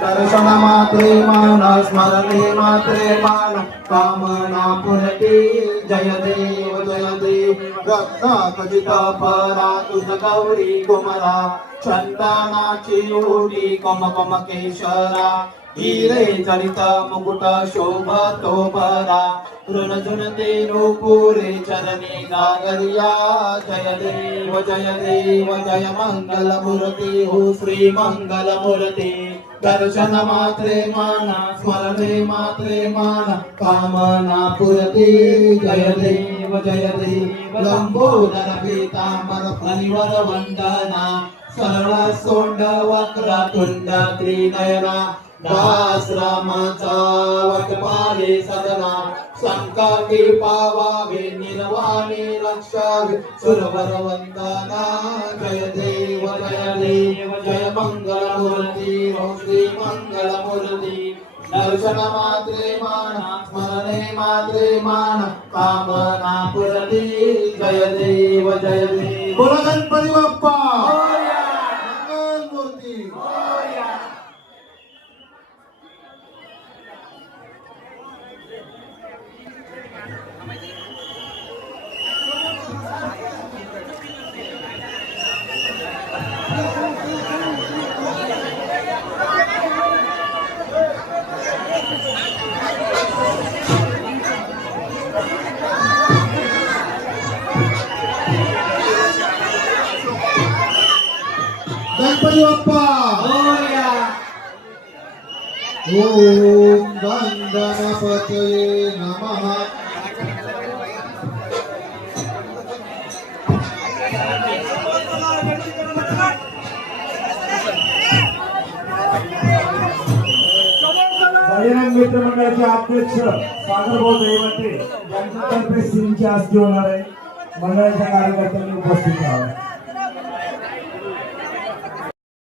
दर्शन मात्रे मान स्मरणे मात्रे मान कामना पुरती जय देव जय देव रत्ना कजित परा तुझ गौरी कुमरा चंदनाची ओढी कम कम केशरा हिरे चरित मुकुट शोभतो बरा ऋण झुनते नूपुरे चरणी नागरिया जय देव जय देव जय मंगल मूर्ती हो श्री मंगल मूर्ती दर्शन मात्रे माना स्मरणे मात्रे माना कामना पुरती जय देव जय देव लंबोदर पीतांबर फणिवर वंदना सरळ सोंड वक्र तुंड त्रिनयना दास रामाचा वटमारे सदना संकटी पावावे निर्वाणी रक्षावे सुरवर वंदना जय देव जय देव जय मंगल मूर्ती हो मंगल मूर्ती दर्शन मात्रे मान स्मरणे मात्रे मान कामना पुरती जय देव जय देव. बोला गणपती बाप्पा. गणपती बाप्पा ओम गणपतये नमः बजरंग मित्र मंडळाचे अध्यक्ष सागरभाऊ दैवते यांच्यातर्फे सिंगची आस्ती होणार आहे मंडळाच्या कार्यकर्त्यांनी उपस्थित राहा